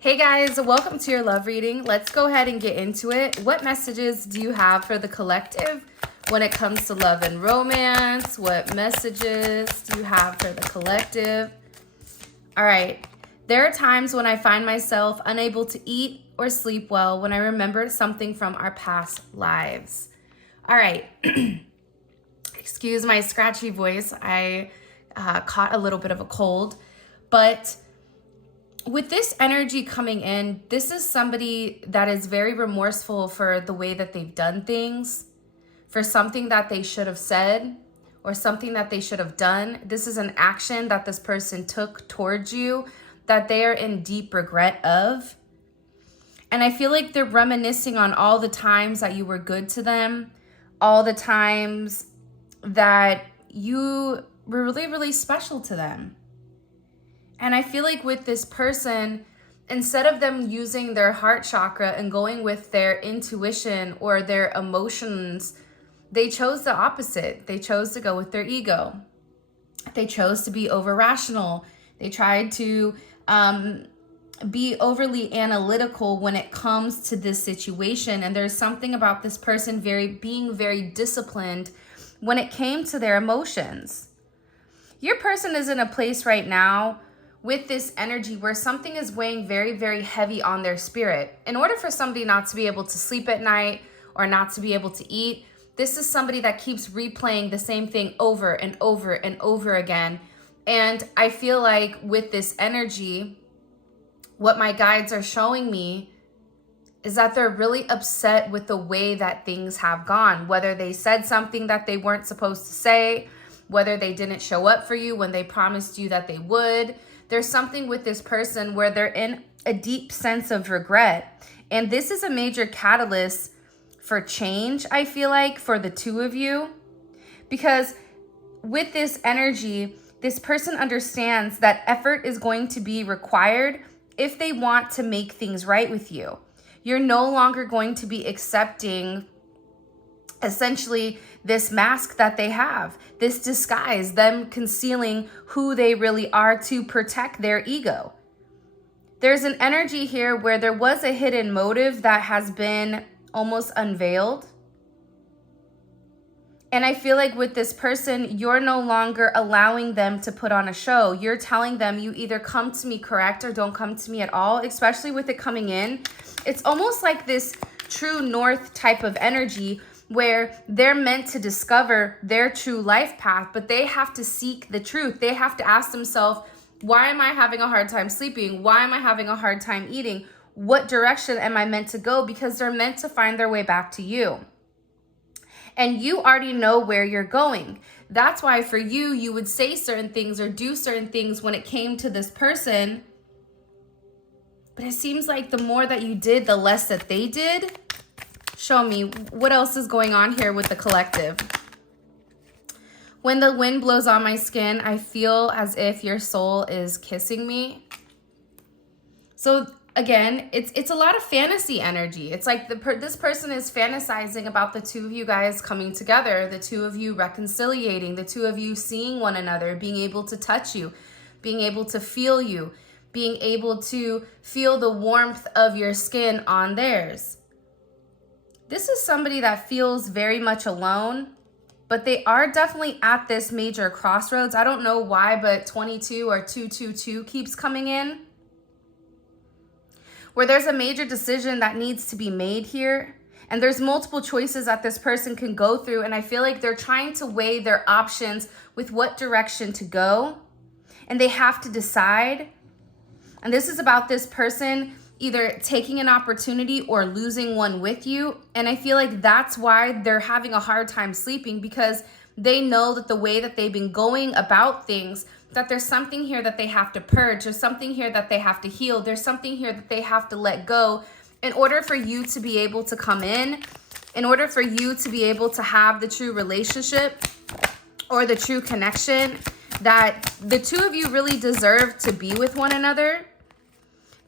Hey guys, welcome to your love reading. Let's go ahead and get into it. What messages do you have for the collective when it comes to love and romance? What messages do you have for the collective? All right. There are times when I find myself unable to eat or sleep well when I remember something from our past lives. All right. Excuse my scratchy voice. I caught a little bit of a cold, but with this energy coming in, this is somebody that is very remorseful for the way that they've done things, for something that they should have said or something that they should have done. This is an action that this person took towards you that they are in deep regret of. And I feel like they're reminiscing on all the times that you were good to them, all the times that you were really, really special to them. And I feel like with this person, instead of them using their heart chakra and going with their intuition or their emotions, they chose the opposite. They chose to go with their ego. They chose to be over rational. They tried to be overly analytical when it comes to this situation. And there's something about this person being very disciplined when it came to their emotions. Your person is in a place right now with this energy where something is weighing very, very heavy on their spirit. In order for somebody not to be able to sleep at night or not to be able to eat, this is somebody that keeps replaying the same thing over and over and over again. And I feel like with this energy, what my guides are showing me is that they're really upset with the way that things have gone, whether they said something that they weren't supposed to say, whether they didn't show up for you when they promised you that they would. There's something with this person where they're in a deep sense of regret. And this is a major catalyst for change, I feel like, for the two of you. Because with this energy, this person understands that effort is going to be required if they want to make things right with you. You're no longer going to be accepting essentially this mask that they have, this disguise, them concealing who they really are to protect their ego. There's an energy here where there was a hidden motive that has been almost unveiled. And I feel like with this person, you're no longer allowing them to put on a show. You're telling them you either come to me correct or don't come to me at all, especially with it coming in. It's almost like this true north type of energy where they're meant to discover their true life path, but they have to seek the truth. They have to ask themselves, why am I having a hard time sleeping? Why am I having a hard time eating? What direction am I meant to go? Because they're meant to find their way back to you. And you already know where you're going. That's why for you, you would say certain things or do certain things when it came to this person. But it seems like the more that you did, the less that they did. Show me, what else is going on here with the collective? When the wind blows on my skin, I feel as if your soul is kissing me. So again, it's a lot of fantasy energy. It's like this person is fantasizing about the two of you guys coming together, the two of you reconciliating, the two of you seeing one another, being able to touch you, being able to feel you, being able to feel the warmth of your skin on theirs. This is somebody that feels very much alone, but they are definitely at this major crossroads. I don't know why, but 22 or 222 keeps coming in, where there's a major decision that needs to be made here. And there's multiple choices that this person can go through. And I feel like they're trying to weigh their options with what direction to go. And they have to decide. And this is about this person either taking an opportunity or losing one with you. And I feel like that's why they're having a hard time sleeping, because they know that the way that they've been going about things, that there's something here that they have to purge. There's something here that they have to heal. There's something here that they have to let go in order for you to be able to come in order for you to be able to have the true relationship or the true connection that the two of you really deserve to be with one another.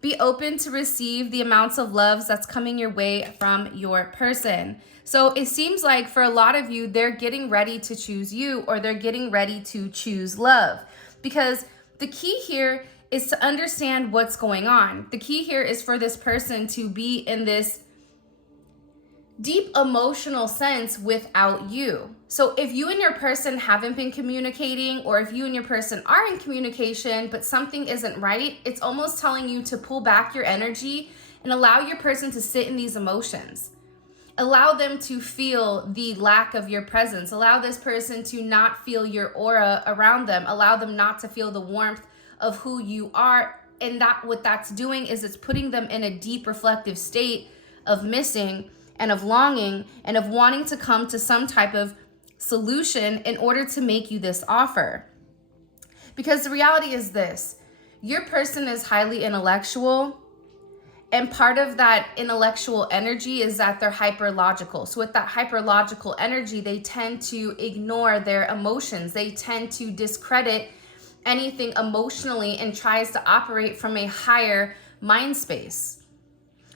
Be open to receive the amounts of love that's coming your way from your person. So it seems like for a lot of you, they're getting ready to choose you, or they're getting ready to choose love. Because the key here is to understand what's going on. The key here is for this person to be in this deep emotional sense without you. So if you and your person haven't been communicating, or if you and your person are in communication but something isn't right, it's almost telling you to pull back your energy and allow your person to sit in these emotions. Allow them to feel the lack of your presence. Allow this person to not feel your aura around them. Allow them not to feel the warmth of who you are. And that what that's doing is it's putting them in a deep reflective state of missing and of longing and of wanting to come to some type of solution in order to make you this offer. Because the reality is this: your person is highly intellectual, and part of that intellectual energy is that they're hyper logical. So with that hyper logical energy, they tend to ignore their emotions. They tend to discredit anything emotionally and tries to operate from a higher mind space.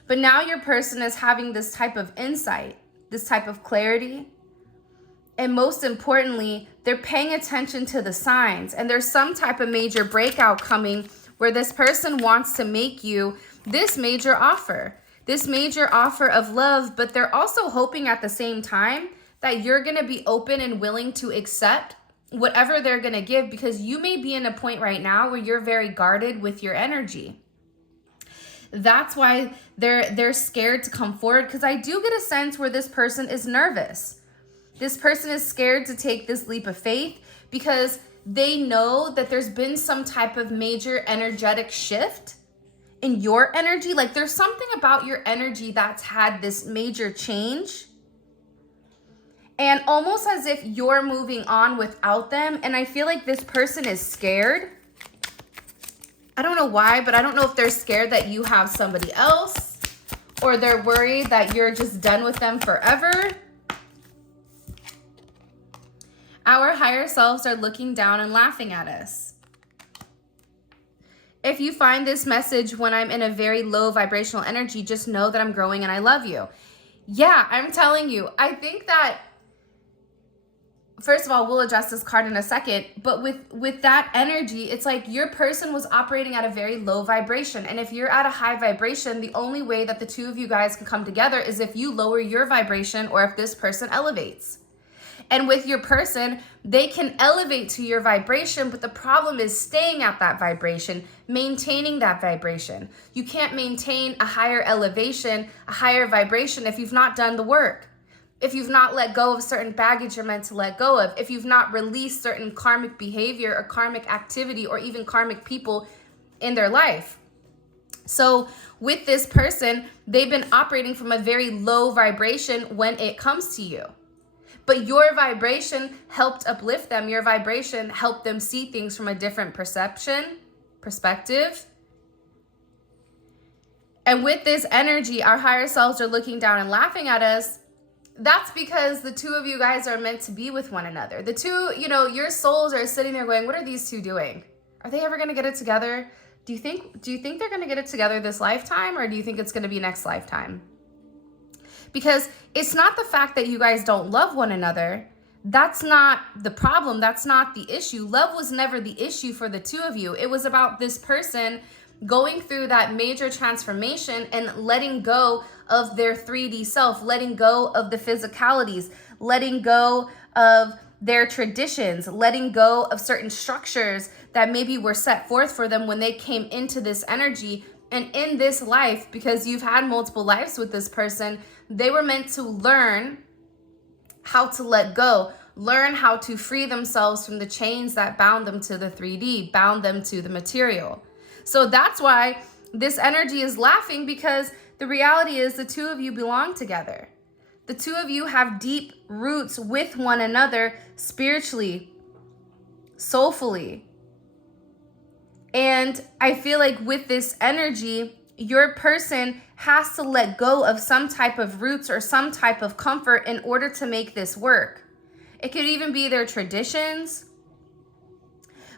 But now your person is having this type of insight, this type of clarity. And most importantly, they're paying attention to the signs. And there's some type of major breakout coming where this person wants to make you this major offer of love. But they're also hoping at the same time that you're going to be open and willing to accept whatever they're going to give, because you may be in a point right now where you're very guarded with your energy. That's why they're scared to come forward, because I do get a sense where this person is nervous. This person is scared to take this leap of faith because they know that there's been some type of major energetic shift in your energy. Like there's something about your energy that's had this major change, and almost as if you're moving on without them. And I feel like this person is scared. I don't know why, but I don't know if they're scared that you have somebody else, or they're worried that you're just done with them forever. Our higher selves are looking down and laughing at us. If you find this message when I'm in a very low vibrational energy, just know that I'm growing and I love you. Yeah, I'm telling you, I think that, first of all, we'll address this card in a second, but with that energy, it's like your person was operating at a very low vibration. And if you're at a high vibration, the only way that the two of you guys can come together is if you lower your vibration, or if this person elevates. And with your person, they can elevate to your vibration, but the problem is staying at that vibration, maintaining that vibration. You can't maintain a higher elevation, a higher vibration, if you've not done the work. If you've not let go of certain baggage you're meant to let go of, if you've not released certain karmic behavior or karmic activity or even karmic people in their life. So with this person, they've been operating from a very low vibration when it comes to you. But your vibration helped uplift them. Your vibration helped them see things from a different perspective. And with this energy, our higher selves are looking down and laughing at us. That's because the two of you guys are meant to be with one another. The two, your souls are sitting there going, what are these two doing? Are they ever going to get it together? Do you think they're going to get it together this lifetime, or do you think it's going to be next lifetime? Because it's not the fact that you guys don't love one another. That's not the problem. That's not the issue. Love was never the issue for the two of you. It was about this person going through that major transformation and letting go of their 3D self, letting go of the physicalities, letting go of their traditions, letting go of certain structures that maybe were set forth for them when they came into this energy. And in this life, because you've had multiple lives with this person, they were meant to learn how to let go, learn how to free themselves from the chains that bound them to the 3D, bound them to the material. So that's why this energy is laughing, because the reality is the two of you belong together. The two of you have deep roots with one another, spiritually, soulfully. And I feel like with this energy, your person has to let go of some type of roots or some type of comfort in order to make this work. It could even be their traditions.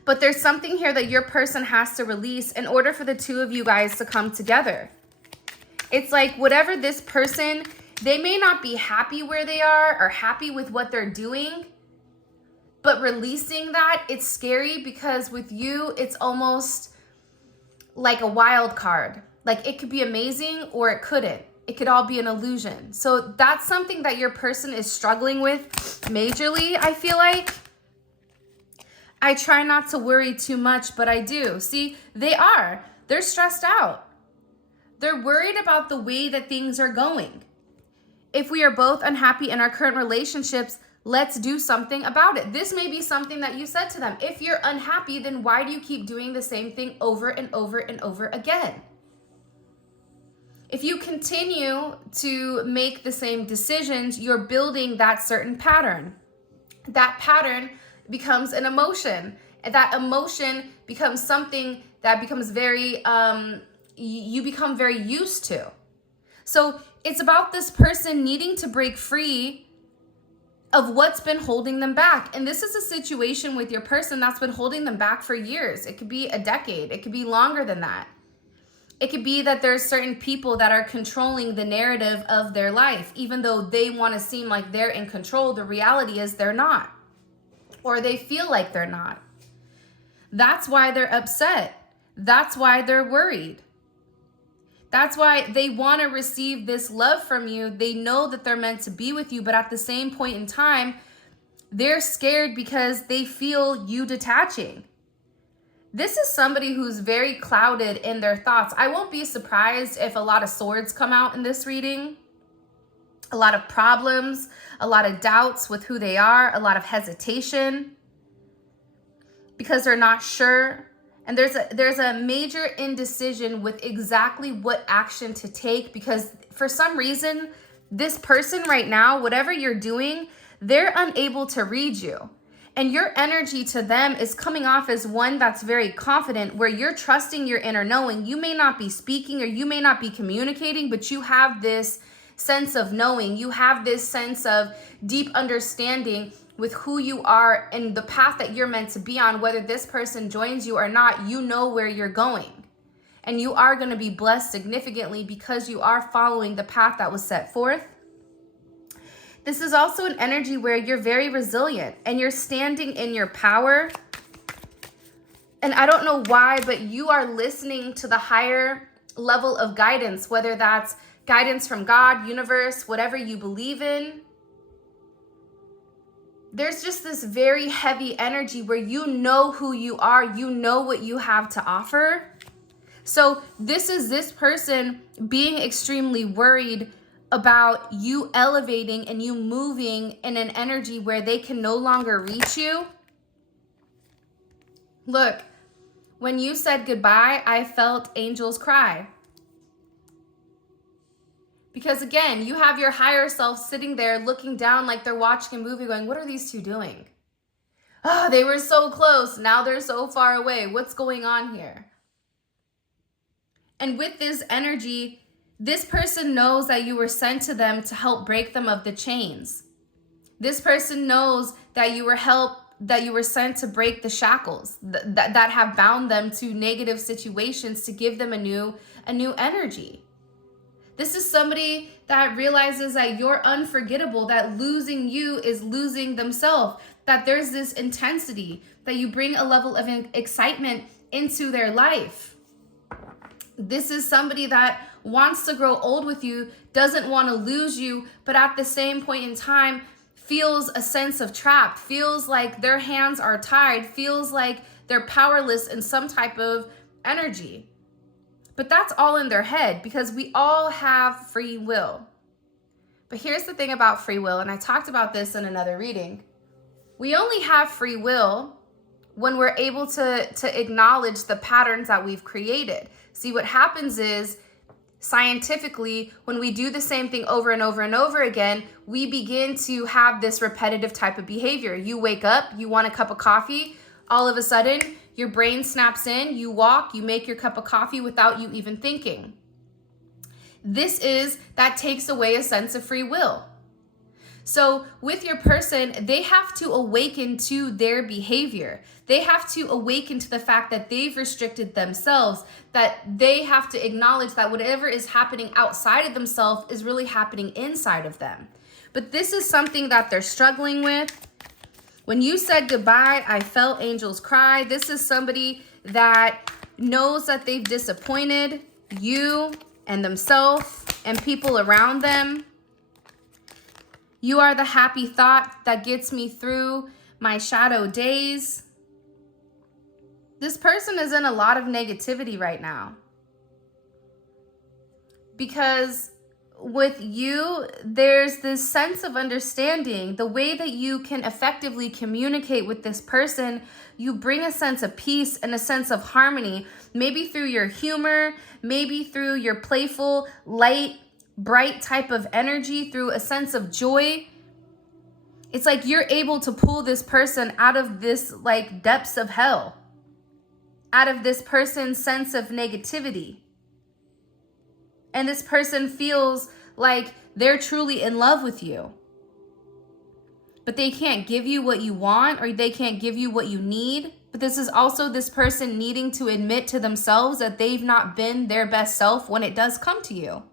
But there's something here that your person has to release in order for the two of you guys to come together. It's like whatever this person, they may not be happy where they are or happy with what they're doing, but releasing that, it's scary, because with you, it's almost like a wild card. Like it could be amazing or it couldn't. It could all be an illusion. So that's something that your person is struggling with majorly, I feel like. I try not to worry too much, but I do. See, they are. They're stressed out. They're worried about the way that things are going. If we are both unhappy in our current relationships, let's do something about it. This may be something that you said to them. If you're unhappy, then why do you keep doing the same thing over and over and over again? If you continue to make the same decisions, you're building that certain pattern. That pattern becomes an emotion. And that emotion becomes something that becomes very, you become very used to. So it's about this person needing to break free of what's been holding them back. And this is a situation with your person that's been holding them back for years. It could be a decade. It could be longer than that. It could be that there's certain people that are controlling the narrative of their life. Even though they want to seem like they're in control, the reality is they're not. Or they feel like they're not. That's why they're upset. That's why they're worried. That's why they want to receive this love from you. They know that they're meant to be with you, but at the same point in time, they're scared because they feel you detaching. This is somebody who's very clouded in their thoughts. I won't be surprised if a lot of swords come out in this reading. A lot of problems, a lot of doubts with who they are, a lot of hesitation because they're not sure. And there's a major indecision with exactly what action to take, because for some reason, this person right now, whatever you're doing, they're unable to read you. And your energy to them is coming off as one that's very confident, where you're trusting your inner knowing. You may not be speaking or you may not be communicating, but you have this sense of knowing. You have this sense of deep understanding with who you are and the path that you're meant to be on. Whether this person joins you or not, you know where you're going. And you are going to be blessed significantly because you are following the path that was set forth. This is also an energy where you're very resilient and you're standing in your power. And I don't know why, but you are listening to the higher level of guidance, whether that's guidance from God, universe, whatever you believe in. There's just this very heavy energy where you know who you are, you know what you have to offer. So this is this person being extremely worried about you elevating and you moving in an energy where they can no longer reach you. Look, when you said goodbye, I felt angels cry. Because again, you have your higher self sitting there looking down like they're watching a movie going, what are these two doing? Oh, they were so close. Now they're so far away. What's going on here? And with this energy, this person knows that you were sent to them to help break them of the chains. This person knows that you were sent to break the shackles that have bound them to negative situations, to give them a new energy. This is somebody that realizes that you're unforgettable, that losing you is losing themselves, that there's this intensity, that you bring a level of excitement into their life. This is somebody that wants to grow old with you, doesn't want to lose you, but at the same point in time feels a sense of trap, feels like their hands are tied, feels like they're powerless in some type of energy. But that's all in their head, because we all have free will. But here's the thing about free will, and I talked about this in another reading. We only have free will when we're able to acknowledge the patterns that we've created. See, what happens is, scientifically, when we do the same thing over and over and over again, we begin to have this repetitive type of behavior. You wake up, you want a cup of coffee, all of a sudden, your brain snaps in, you walk, you make your cup of coffee without you even thinking. That takes away a sense of free will. So with your person, they have to awaken to their behavior. They have to awaken to the fact that they've restricted themselves, that they have to acknowledge that whatever is happening outside of themselves is really happening inside of them. But this is something that they're struggling with. When you said goodbye, I felt angels cry. This is somebody that knows that they've disappointed you and themselves and people around them. You are the happy thought that gets me through my shadow days. This person is in a lot of negativity right now. Because with you, there's this sense of understanding. The way that you can effectively communicate with this person, you bring a sense of peace and a sense of harmony, maybe through your humor, maybe through your playful, light, bright type of energy, through a sense of joy. It's like you're able to pull this person out of this like depths of hell, out of this person's sense of negativity. And this person feels like they're truly in love with you. But they can't give you what you want, or they can't give you what you need. But this is also this person needing to admit to themselves that they've not been their best self when it does come to you.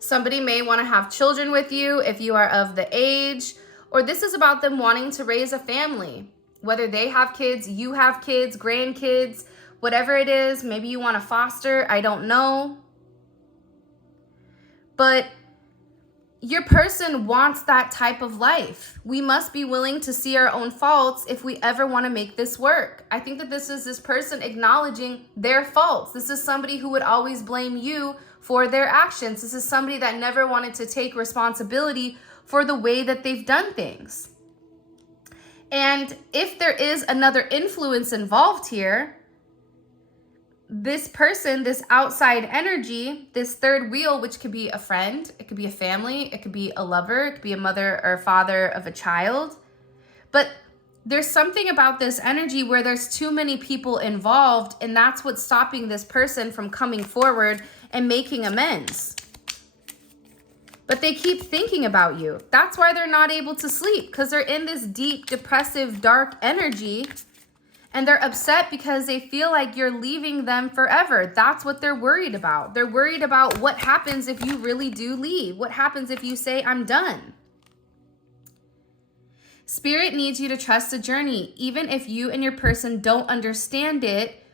Somebody may want to have children with you if you are of the age, or this is about them wanting to raise a family. Whether they have kids, you have kids, grandkids, whatever it is, maybe you want to foster, I don't know. But your person wants that type of life. We must be willing to see our own faults if we ever want to make this work. I think that this is this person acknowledging their faults. This is somebody who would always blame you for their actions. This is somebody that never wanted to take responsibility for the way that they've done things. And if there is another influence involved here, this person, this outside energy, this third wheel, which could be a friend, it could be a family, it could be a lover, it could be a mother or father of a child. But there's something about this energy where there's too many people involved, and that's what's stopping this person from coming forward and making amends. But they keep thinking about you. That's why they're not able to sleep, because they're in this deep, depressive, dark energy. And they're upset because they feel like you're leaving them forever. That's what they're worried about. They're worried about what happens if you really do leave. What happens if you say, I'm done? Spirit needs you to trust the journey, even if you and your person don't understand it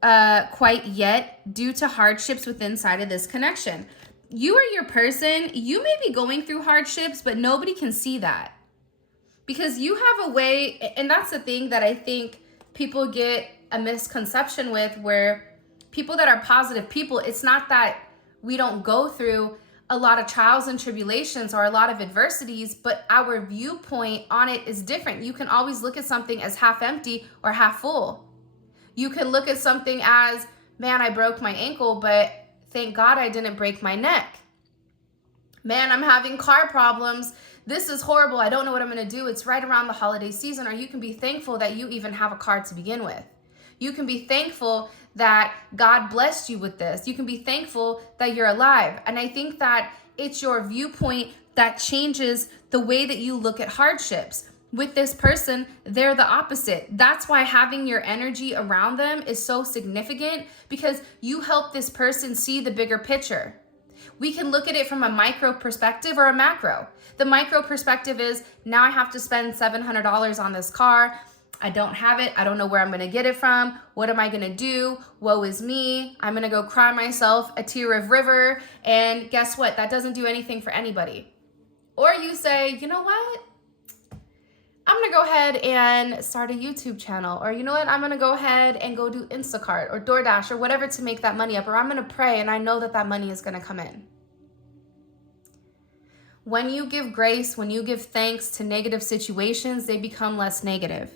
quite yet due to hardships within inside of this connection. You or your person, you may be going through hardships, but nobody can see that. Because you have a way, and that's the thing that I think people get a misconception with, where people that are positive people, it's not that we don't go through a lot of trials and tribulations or a lot of adversities, but our viewpoint on it is different. You can always look at something as half empty or half full. You can look at something as, man, I broke my ankle, but thank God I didn't break my neck. Man, I'm having car problems. This is horrible. I don't know what I'm going to do. It's right around the holiday season. Or you can be thankful that you even have a car to begin with. You can be thankful that God blessed you with this. You can be thankful that you're alive. And I think that it's your viewpoint that changes the way that you look at hardships. With this person, they're the opposite. That's why having your energy around them is so significant, because you help this person see the bigger picture. We can look at it from a micro perspective or a macro. The micro perspective is, now I have to spend $700 on this car. I don't have it. I don't know where I'm going to get it from. What am I going to do? Woe is me. I'm going to go cry myself a tear of river. And guess what? That doesn't do anything for anybody. Or you say, you know what? I'm going to go ahead and start a YouTube channel. Or you know what? I'm going to go ahead and go do Instacart or DoorDash or whatever to make that money up. Or I'm going to pray and I know that that money is going to come in. When you give grace, when you give thanks to negative situations, they become less negative.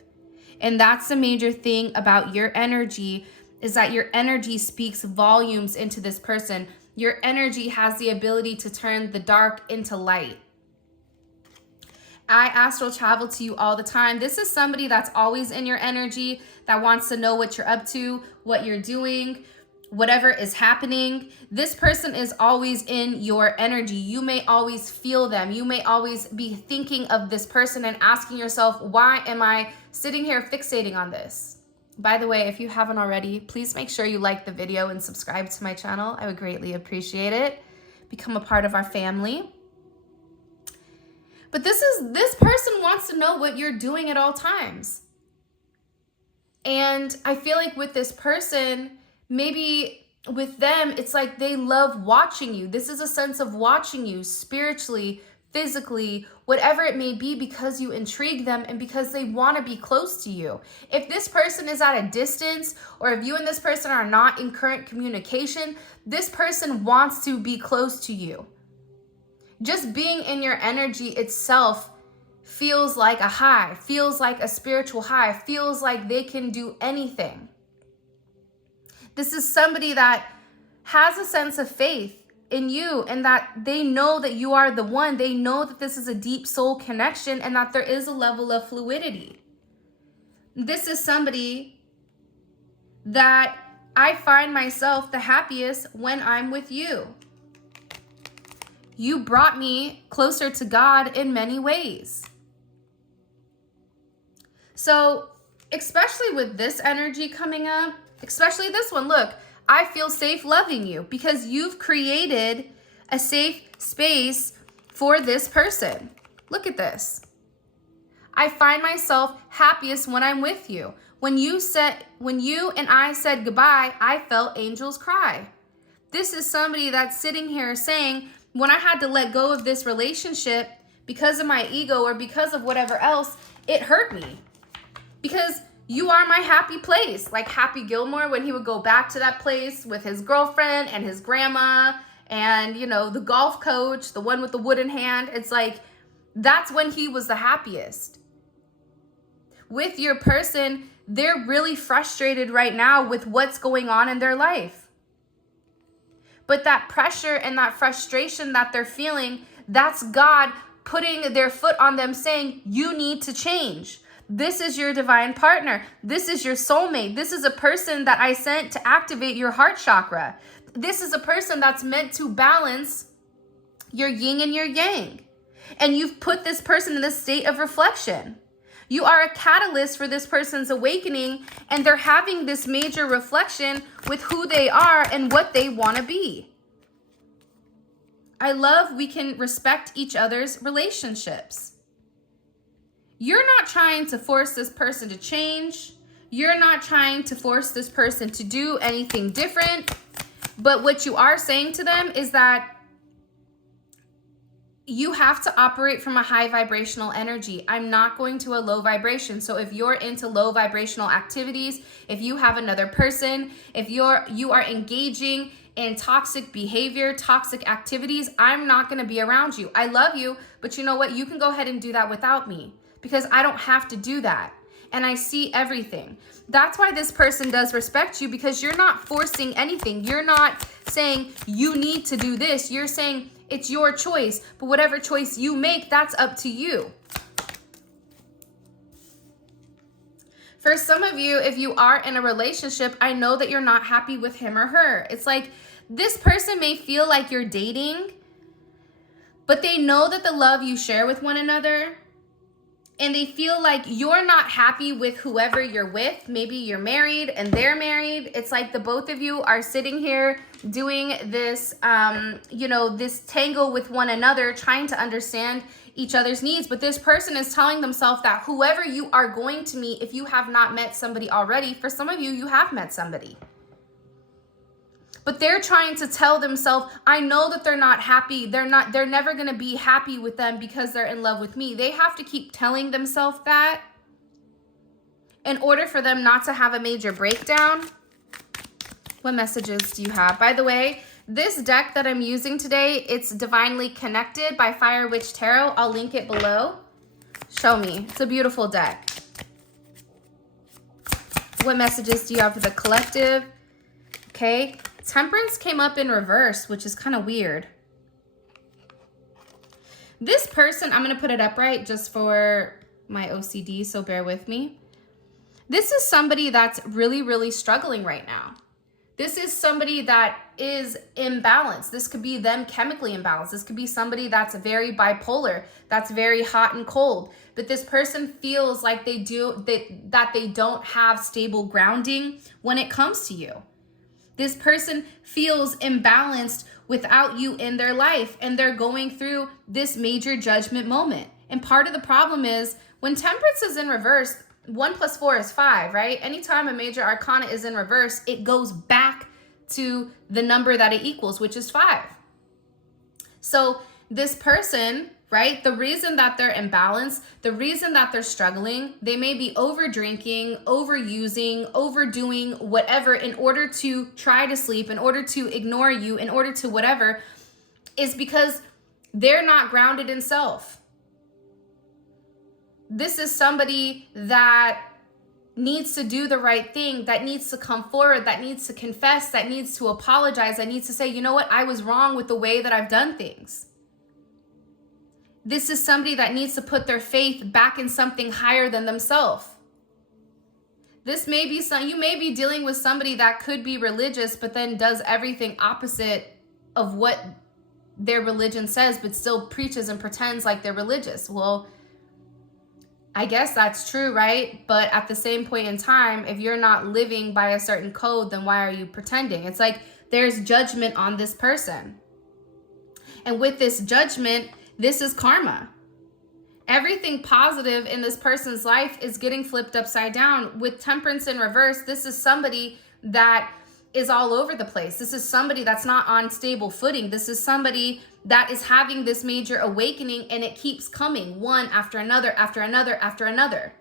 And that's the major thing about your energy, is that your energy speaks volumes into this person. Your energy has the ability to turn the dark into light. I astral travel to you all the time. This is somebody that's always in your energy, that wants to know what you're up to, what you're doing, whatever is happening. This person is always in your energy. You may always feel them. You may always be thinking of this person and asking yourself, why am I sitting here fixating on this? By the way, if you haven't already, please make sure you like the video and subscribe to my channel. I would greatly appreciate it. Become a part of our family. But this person wants to know what you're doing at all times. And I feel like with this person, maybe with them, it's like they love watching you. This is a sense of watching you spiritually, physically, whatever it may be, because you intrigue them and because they want to be close to you. If this person is at a distance, or if you and this person are not in current communication, this person wants to be close to you. Just being in your energy itself feels like a high, feels like a spiritual high, feels like they can do anything. This is somebody that has a sense of faith in you, and that they know that you are the one. They know that this is a deep soul connection and that there is a level of fluidity. This is somebody that I find myself the happiest when I'm with you. You brought me closer to God in many ways. So, especially with this energy coming up, especially this one, look, I feel safe loving you because you've created a safe space for this person. Look at this. I find myself happiest when I'm with you. When you and I said goodbye, I felt angels cry. This is somebody that's sitting here saying, when I had to let go of this relationship because of my ego or because of whatever else, it hurt me. Because you are my happy place. Like Happy Gilmore, when he would go back to that place with his girlfriend and his grandma and, you know, the golf coach, the one with the wooden hand. It's like, that's when he was the happiest. With your person, they're really frustrated right now with what's going on in their life. But that pressure and that frustration that they're feeling, that's God putting their foot on them saying, you need to change. This is your divine partner. This is your soulmate. This is a person that I sent to activate your heart chakra. This is a person that's meant to balance your yin and your yang. And you've put this person in this state of reflection. You are a catalyst for this person's awakening, and they're having this major reflection with who they are and what they want to be. I love we can respect each other's relationships. You're not trying to force this person to change. You're not trying to force this person to do anything different. But what you are saying to them is that you have to operate from a high vibrational energy. I'm not going to a low vibration. So if you're into low vibrational activities, if you have another person, if you are engaging in toxic behavior, toxic activities, I'm not going to be around you. I love you, but you know what? You can go ahead and do that without me, because I don't have to do that. And I see everything. That's why this person does respect you, because you're not forcing anything. You're not saying you need to do this. You're saying it's your choice, but whatever choice you make, that's up to you. For some of you, if you are in a relationship, I know that you're not happy with him or her. It's like this person may feel like you're dating, but they know that the love you share with one another, and they feel like you're not happy with whoever you're with. Maybe you're married and they're married. It's like the both of you are sitting here doing this, this tango with one another, trying to understand each other's needs. But this person is telling themselves that whoever you are going to meet, if you have not met somebody already, for some of you, you have met somebody. But they're trying to tell themselves, I know that they're not happy. They're never going to be happy with them because they're in love with me. They have to keep telling themselves that in order for them not to have a major breakdown. What messages do you have? By the way, this deck that I'm using today, it's Divinely Connected by Fire Witch Tarot. I'll link it below. Show me. It's a beautiful deck. What messages do you have for the collective? Okay. Temperance came up in reverse, which is kind of weird. This person, I'm going to put it upright just for my OCD, so bear with me. This is somebody that's really, really struggling right now. This is somebody that is imbalanced. This could be them chemically imbalanced. This could be somebody that's very bipolar, that's very hot and cold. But this person feels like that they don't have stable grounding when it comes to you. This person feels imbalanced without you in their life, and they're going through this major judgment moment. And part of the problem is when temperance is in reverse, 1 plus 4 is 5, right? Anytime a major arcana is in reverse, it goes back to the number that it equals, which is 5. So this person, right, the reason that they're imbalanced, the reason that they're struggling, they may be over drinking, overusing, overdoing whatever in order to try to sleep, in order to ignore you, in order to whatever, is because they're not grounded in self. This is somebody that needs to do the right thing, that needs to come forward, that needs to confess, that needs to apologize, that needs to say, you know what, I was wrong with the way that I've done things. This is somebody that needs to put their faith back in something higher than themselves. This may be you may be dealing with somebody that could be religious, but then does everything opposite of what their religion says, but still preaches and pretends like they're religious. Well, I guess that's true, right? But at the same point in time, if you're not living by a certain code, then why are you pretending? It's like there's judgment on this person. And with this judgment, this is karma. Everything positive in this person's life is getting flipped upside down. With temperance in reverse, this is somebody that is all over the place. This is somebody that's not on stable footing. This is somebody that is having this major awakening, and it keeps coming one after another, after another, after another.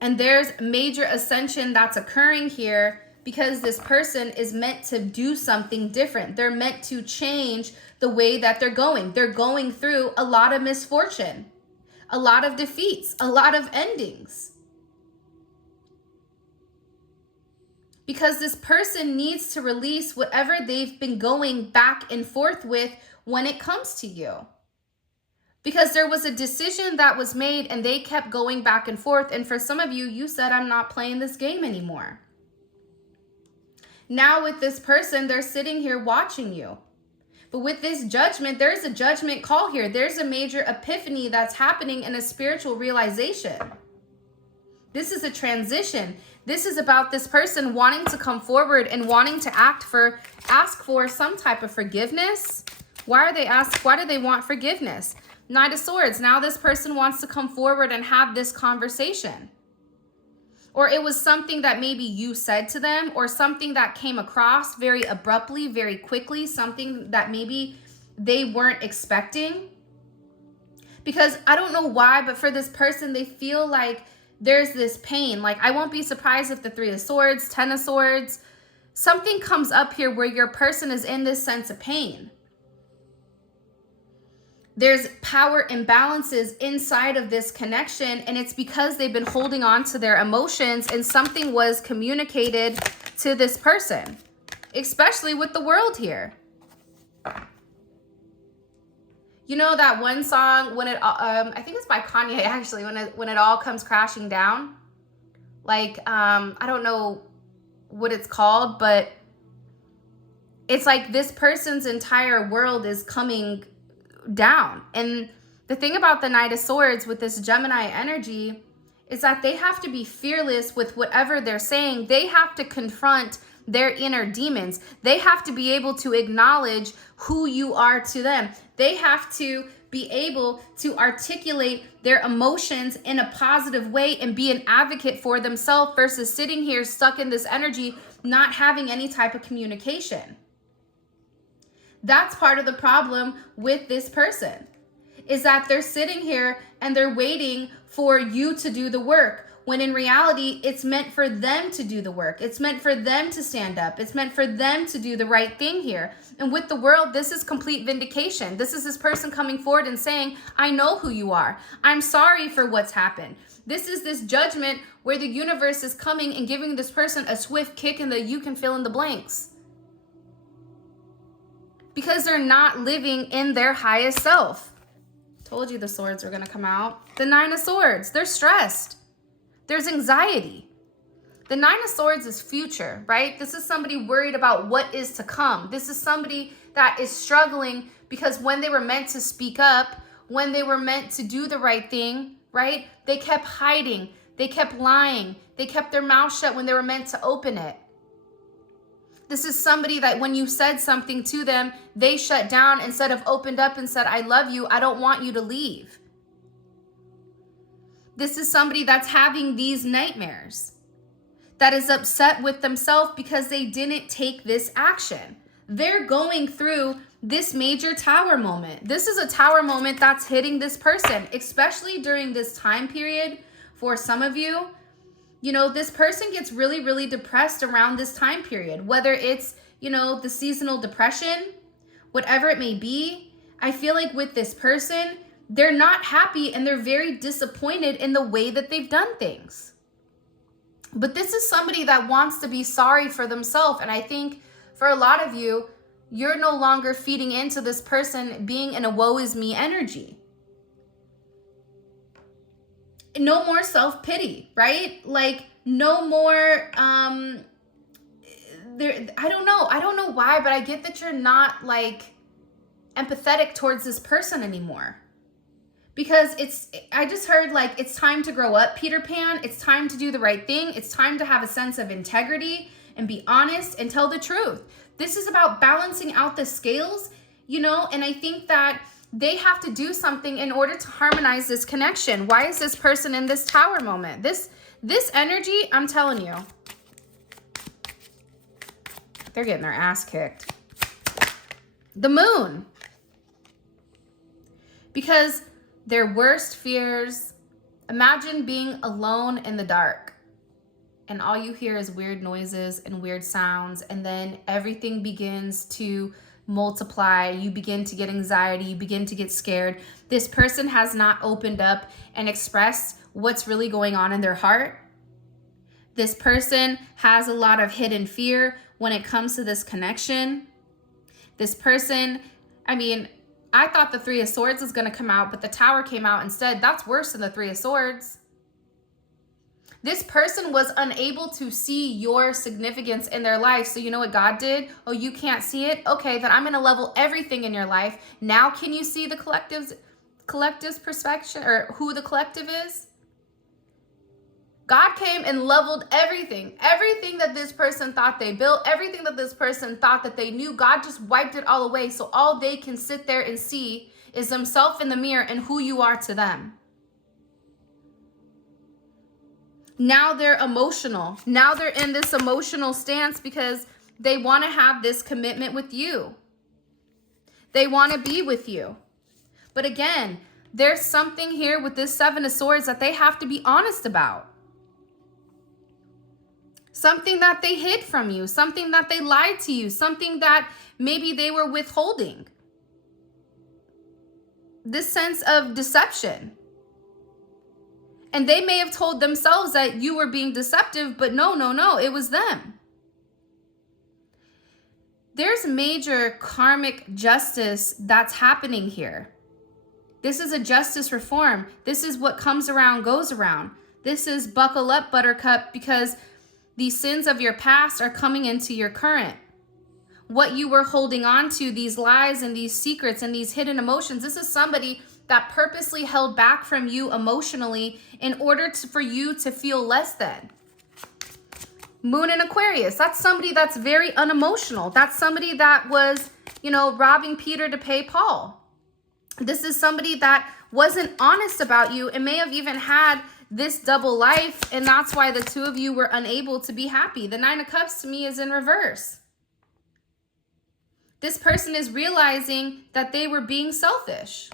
And there's major ascension that's occurring here because this person is meant to do something different. They're meant to change the way that they're going. They're going through a lot of misfortune, a lot of defeats, a lot of endings. Because this person needs to release whatever they've been going back and forth with when it comes to you. Because there was a decision that was made and they kept going back and forth. And for some of you, you said, I'm not playing this game anymore. Now with this person, they're sitting here watching you. But with this judgment, there's a judgment call here. There's a major epiphany that's happening in a spiritual realization. This is a transition. This is about this person wanting to come forward and wanting to ask for some type of forgiveness. Why do they want forgiveness? Knight of Swords. Now this person wants to come forward and have this conversation. Or it was something that maybe you said to them, or something that came across very abruptly, very quickly, something that maybe they weren't expecting. Because I don't know why, but for this person, they feel like there's this pain. Like, I won't be surprised if the 3 of Swords, 10 of Swords, something comes up here where your person is in this sense of pain. There's power imbalances inside of this connection, and it's because they've been holding on to their emotions, and something was communicated to this person, especially with the World here. You know that one song, when it I think it's by Kanye actually, when it all comes crashing down? Like, I don't know what it's called, but it's like this person's entire world is coming down. And the thing about the Knight of Swords with this Gemini energy is that they have to be fearless with whatever they're saying. They have to confront their inner demons. They have to be able to acknowledge who you are to them. They have to be able to articulate their emotions in a positive way and be an advocate for themselves versus sitting here stuck in this energy, not having any type of communication. That's part of the problem with this person, is that they're sitting here and they're waiting for you to do the work, when in reality, it's meant for them to do the work. It's meant for them to stand up. It's meant for them to do the right thing here. And with the World, this is complete vindication. This is this person coming forward and saying, I know who you are. I'm sorry for what's happened. This is this judgment where the universe is coming and giving this person a swift kick in the you can fill in the blanks. Because they're not living in their highest self. Told you the swords were going to come out. The 9 of Swords. They're stressed. There's anxiety. The 9 of Swords is future, right? This is somebody worried about what is to come. This is somebody that is struggling because when they were meant to speak up, when they were meant to do the right thing, right? They kept hiding. They kept lying. They kept their mouth shut when they were meant to open it. This is somebody that when you said something to them, they shut down instead of opened up and said, I love you. I don't want you to leave. This is somebody that's having these nightmares, that is upset with themselves because they didn't take this action. They're going through this major tower moment. This is a tower moment that's hitting this person, especially during this time period. For some of you, you know, this person gets really, really depressed around this time period, whether it's, you know, the seasonal depression, whatever it may be. I feel like with this person, they're not happy and they're very disappointed in the way that they've done things. But this is somebody that wants to be sorry for themselves. And I think for a lot of you, you're no longer feeding into this person being in a woe is me energy. No more self-pity, right? Like no more, I don't know why, but I get that you're not like empathetic towards this person anymore. Because I just heard like, it's time to grow up, Peter Pan. It's time to do the right thing. It's time to have a sense of integrity and be honest and tell the truth. This is about balancing out the scales, you know, and I think that they have to do something in order to harmonize this connection. Why is this person in this tower moment? This energy, I'm telling you, they're getting their ass kicked. The moon. Because their worst fears, imagine being alone in the dark and all you hear is weird noises and weird sounds, and then everything begins to multiply. You begin to get anxiety, you begin to get scared. This person has not opened up and expressed what's really going on in their heart. This person has a lot of hidden fear when it comes to this connection. This person, I mean, I thought the Three of Swords was going to come out, but the Tower came out instead. That's worse than the Three of Swords. This person was unable to see your significance in their life. So you know what God did? Oh, you can't see it? Okay, then I'm going to level everything in your life. Now can you see the collective's perspective, or who the collective is? God came and leveled everything. Everything that this person thought they built, everything that this person thought that they knew, God just wiped it all away. So all they can sit there and see is themselves in the mirror and who you are to them. Now they're emotional. Now they're in this emotional stance because they want to have this commitment with you. They want to be with you. But again, there's something here with this Seven of Swords that they have to be honest about. Something that they hid from you, something that they lied to you, something that maybe they were withholding. This sense of deception. And they may have told themselves that you were being deceptive, but no, it was them. There's major karmic justice that's happening here. This is a justice reform. This is what comes around goes around. This is buckle up, buttercup, because the sins of your past are coming into your current. What you were holding on to, these lies and these secrets and these hidden emotions, this is somebody that purposely held back from you emotionally in order for you to feel less than. Moon in Aquarius, that's somebody that's very unemotional. That's somebody that was, you know, robbing Peter to pay Paul. This is somebody that wasn't honest about you and may have even had this double life, and that's why the two of you were unable to be happy. The Nine of Cups to me is in reverse. This person is realizing that they were being selfish.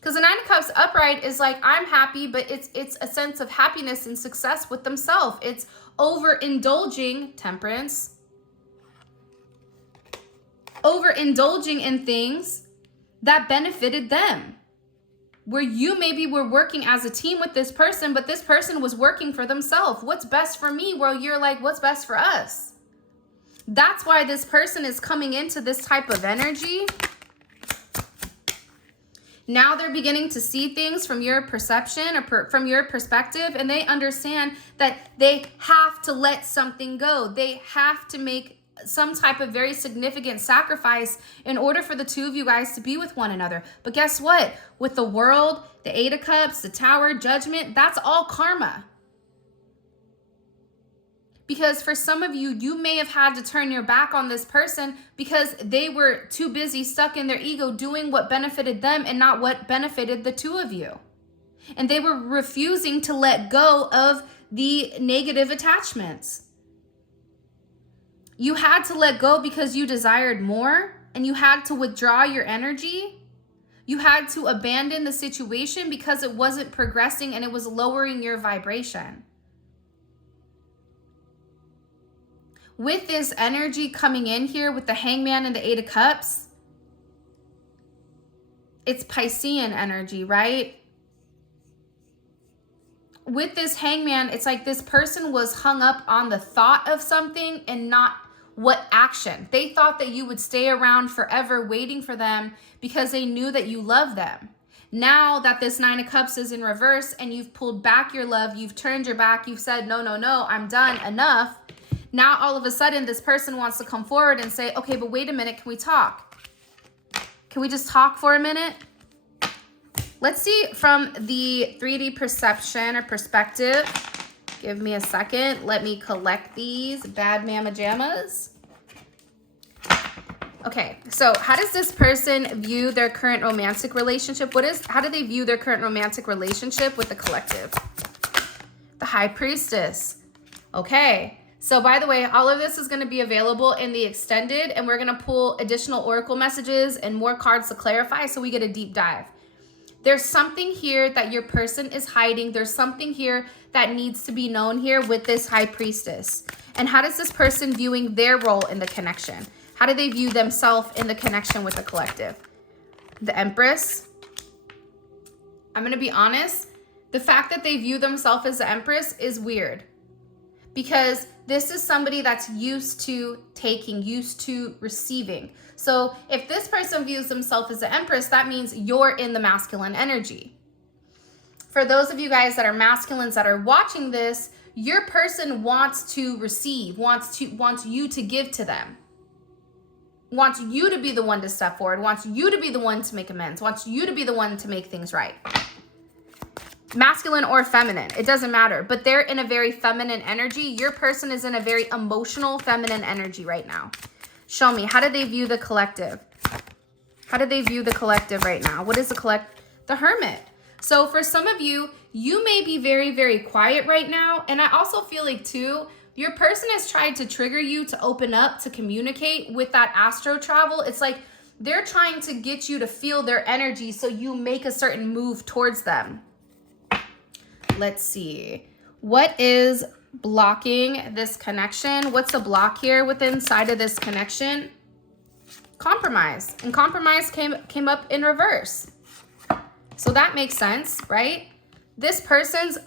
Because the Nine of Cups upright is like, I'm happy, but it's a sense of happiness and success with themselves. It's overindulging, Temperance. Overindulging in things that benefited them. Where you maybe were working as a team with this person, but this person was working for themselves. What's best for me? Well, you're like, what's best for us? That's why this person is coming into this type of energy. Now they're beginning to see things from your perception or from your perspective, and they understand that they have to let something go. They have to make some type of very significant sacrifice in order for the two of you guys to be with one another. But guess what? With the World, the Eight of Cups, the Tower, Judgment, that's all karma. Because for some of you, you may have had to turn your back on this person because they were too busy stuck in their ego doing what benefited them and not what benefited the two of you. And they were refusing to let go of the negative attachments. You had to let go because you desired more, and you had to withdraw your energy. You had to abandon the situation because it wasn't progressing and it was lowering your vibration. With this energy coming in here with the Hangman and the Eight of Cups, it's Piscean energy, right? With this Hangman, it's like this person was hung up on the thought of something and not what action. They thought that you would stay around forever waiting for them because they knew that you love them. Now that this Nine of Cups is in reverse and you've pulled back your love, you've turned your back, you've said, no, no, no, I'm done, enough. Now all of a sudden this person wants to come forward and say, okay, but wait a minute, can we talk? Can we just talk for a minute? Let's see from the 3D perception or perspective. Give me a second. Let me collect these bad mama jammas. Okay, so how does this person view their current romantic relationship? How do they view their current romantic relationship with the collective? The High Priestess. Okay, so by the way, all of this is going to be available in the extended, and we're going to pull additional oracle messages and more cards to clarify so we get a deep dive. There's something here that your person is hiding. There's something here that needs to be known here with this High Priestess. And how does this person viewing their role in the connection? How do they view themselves in the connection with the collective? The Empress. I'm going to be honest. The fact that they view themselves as the Empress is weird. Because this is somebody that's used to taking, used to receiving. So if this person views themselves as the Empress, that means you're in the masculine energy. For those of you guys that are masculines that are watching this, your person wants to receive, wants you to give to them. Wants you to be the one to step forward, wants you to be the one to make amends, wants you to be the one to make things right. Masculine or feminine, it doesn't matter, but they're in a very feminine energy. Your person is in a very emotional feminine energy right now. Show me, how do they view the collective? How do they view the collective right now? What is the Hermit? So for some of you, you may be very, very quiet right now. And I also feel like too, your person has tried to trigger you to open up, to communicate with that astro travel. It's like they're trying to get you to feel their energy so you make a certain move towards them. Let's see. What is blocking this connection? What's the block here within inside of this connection? Compromise. And compromise came up in reverse. So that makes sense, right? This person's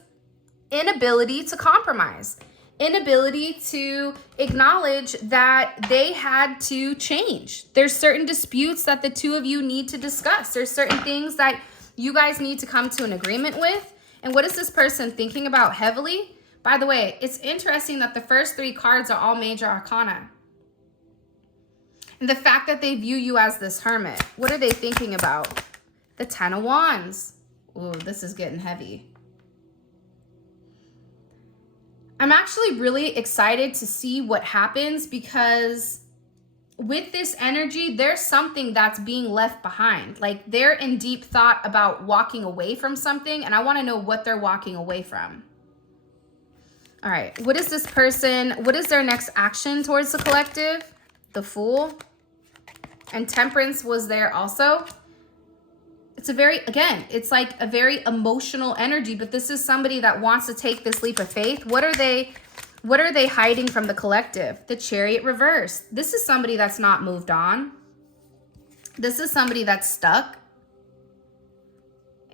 inability to compromise, inability to acknowledge that they had to change. There's certain disputes that the two of you need to discuss. There's certain things that you guys need to come to an agreement with. And what is this person thinking about heavily? By the way, it's interesting that the first three cards are all major arcana. And the fact that they view you as this Hermit, what are they thinking about? The Ten of Wands. Ooh, this is getting heavy. I'm actually really excited to see what happens because with this energy, there's something that's being left behind. Like they're in deep thought about walking away from something, and I want to know what they're walking away from. All right, what is this person? What is their next action towards the collective? The Fool. And Temperance was there also. It's a very, again, it's like a very emotional energy, but this is somebody that wants to take this leap of faith. What are they hiding from the collective? The Chariot reverse. This is somebody that's not moved on. This is somebody that's stuck.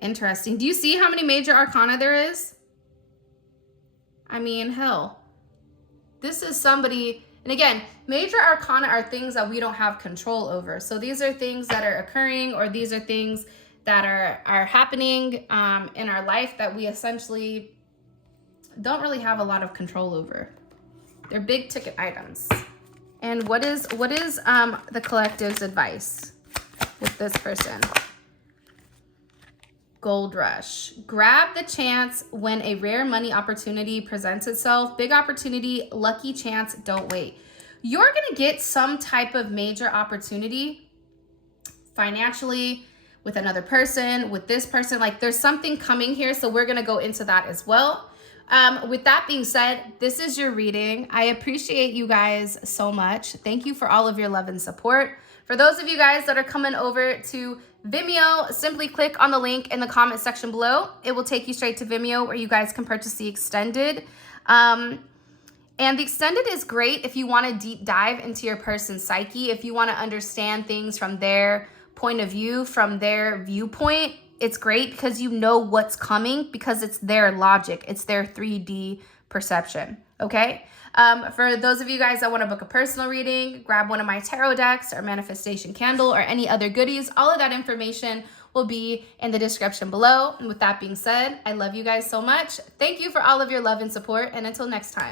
Interesting. Do you see how many major arcana there is? I mean, hell. This is somebody, and again, major arcana are things that we don't have control over. So these are things that are occurring, or these are things that are happening in our life that we essentially don't really have a lot of control over. They're big ticket items. And what is the collective's advice with this person? Gold rush. Grab the chance when a rare money opportunity presents itself. Big opportunity, lucky chance, don't wait. You're going to get some type of major opportunity financially, with another person, with this person. Like there's something coming here. So we're going to go into that as well. With that being said, this is your reading. I appreciate you guys so much. Thank you for all of your love and support. For those of you guys that are coming over to Vimeo, simply click on the link in the comment section below. It will take you straight to Vimeo where you guys can purchase the extended. And the extended is great if you want to deep dive into your person's psyche, if you want to understand things from their point of view, from their viewpoint. It's great because you know what's coming because it's their logic. It's their 3D perception, okay? For those of you guys that want to book a personal reading, grab one of my tarot decks or manifestation candle or any other goodies. All of that information will be in the description below. And with that being said, I love you guys so much. Thank you for all of your love and support. And until next time.